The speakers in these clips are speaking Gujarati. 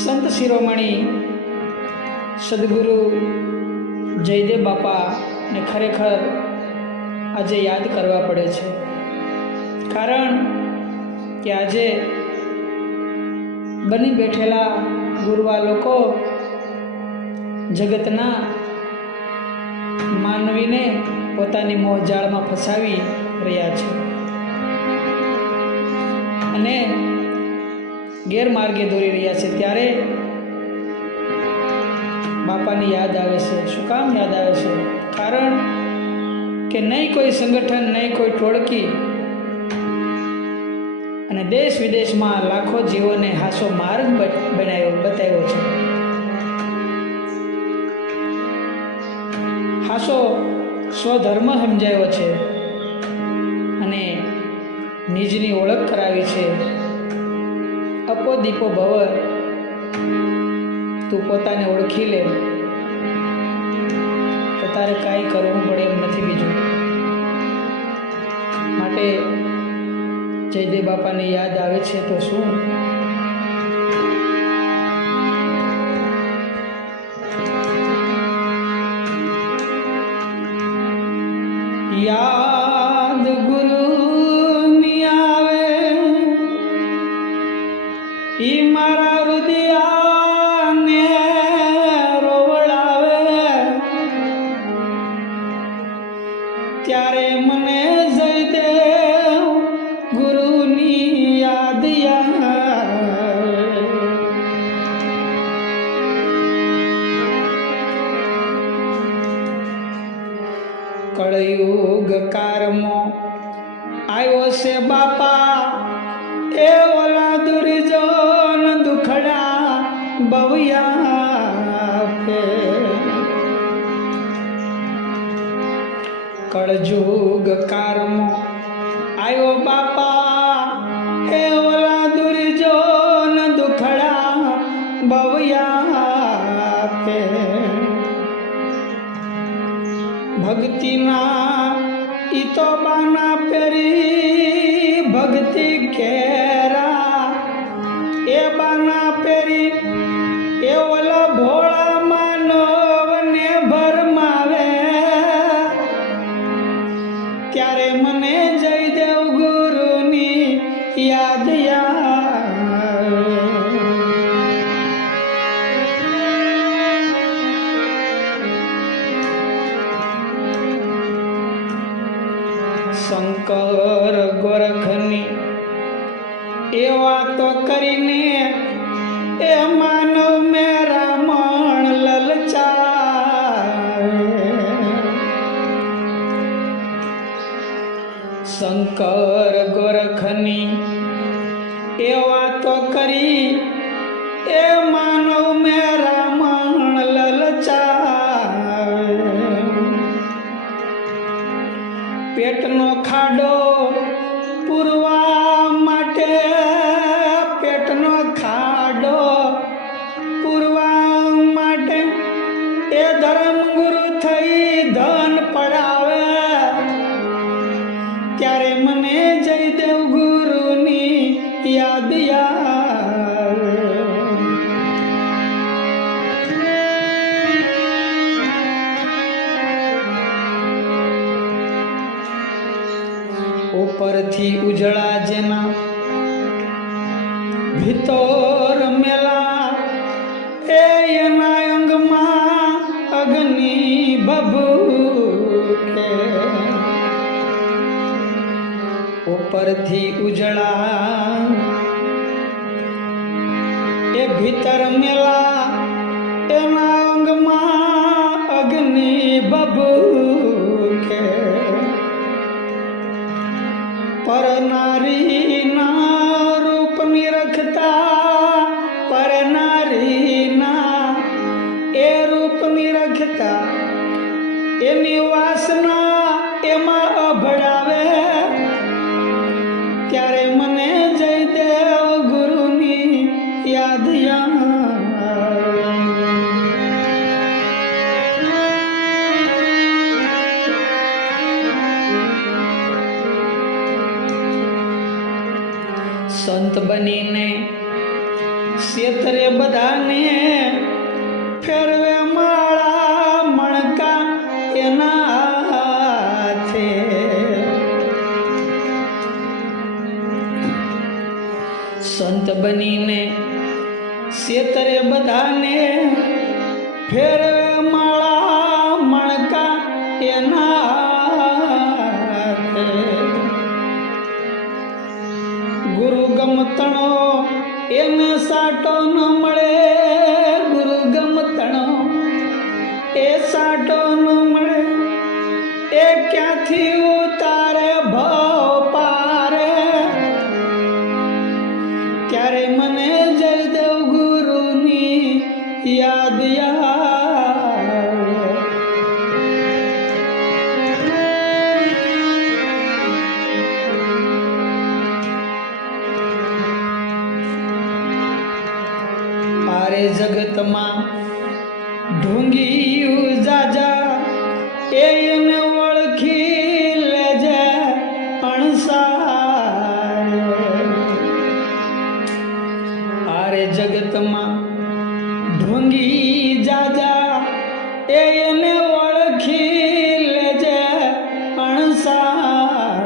સંત શિરોમણી સદગુરુ જયદેવ બાપા ને ખરેખર આજે યાદ કરવા પડે છે, કારણ કે આજે બની બેઠેલા ગુરવા લોકો જગતના માનવીને પોતાની મોહજાળમાં ફસાવી રહ્યા છે અને ગેરમાર્ગે દોરી રહ્યા છે। ત્યારે બાપાની યાદ આવે છે। શું કામ યાદ આવે છે? કારણ કે નહીં કોઈ સંગઠન, નહીં કોઈ ટોળકી અને દેશ વિદેશમાં લાખો જીવોને હાસો માર્ગ બતાવ્યો છે। હાસો સ્વધર્મ સમજાયો છે અને નિજની ઓળખ કરાવી છે। અપો દીપો ભવ, તું પોતાને ઓળખી લે તો તારે કાંઈ કરવું પડે એમ નથી બીજું। માટે જયદેવ બાપાની યાદ આવે છે તો શું? યાદ ગુરુની આવે ઈ મારા હૃદયાને રોવડાવે, ત્યારે મને જયદેવ ગુરુની યાદ આવે। કળયુગ કારમાં આવ્યો છે બાપા, એ ઓલા દુર્જન દુખડા બવિયા પે। કળયુગ કારમાં આવ્યો બાપા, એ ઓલા દુર્જન દુખડા બવિયા પે। ભક્તિના ઈ તો બાના પેરી ભક્તિ કેરા, એ બાના પેરી એ ઓલા ભોળા માનવને ભરમાવે, ત્યારે મને જયદેવ ગુરુની યાદ આવે। શંકર ગોરખની એ વાતો કરીને એ માનવ મેરા મણ લલચાવે। શંકર ગોરખની એ વાતો કરી એ માનવ મેરા મણ લલચાવે। પેટનો ખાડો પૂરવા માટે, પેટનો ખાડો પૂરવા માટે એ ધર્મગુરુ થઈ ધન પડાવે, ત્યારે મને જયદેવ ગુરુની યાદ આવે। ઉપરથી ઉજળા જેના ભીતર મેલા, એના અંગમાં અગ્નિ ભભૂકે। ઉપરથી ઉજળા એ ભીતર મેલા, એના અંગમાં અગ્નિ ભભૂકે। પર નારીના રૂપ નિરખતા, પર નારીના એ રૂપ નિરખતા, એની વાસના એમાં અભડાવે, ત્યારે મને જયદેવ ગુરુની યાદ આવે। સંત બનીને શેતરે બધાને ફેરવે માળા મણકા એના હાથે. સંત બનીને શેતરે બધાને ફેરવે માળા મણકા એના હાથે. ગુરુ ગમતણો એને સાટો ન મળે, ગુરુ ગમતણો એ સાટો ન મળે. એ ક્યાંથી ઉતારે ભાવ પારે, ત્યારે મને જયદેવ ગુરુની યાદ આવે. મારે જગતમાં ઢોંગી જાજા એને ઓળખી લેજે અણસાર. આરે જગતમાં ઢોંગી જાજા એને ઓળખી લેજે અણસાર.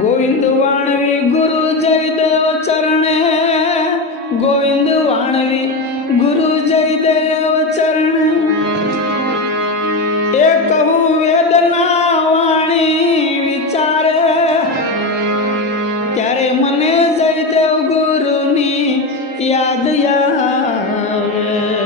ગોવિંદ વાણવી ગુરુ જયદેવ ચરણે, ગોવિંદ વાણવી ગુરુ જયદેવ ચરણે. એ કહું વેદના વાણી વિચારે, ત્યારે મને જયદેવ ગુરુની યાદ આવે.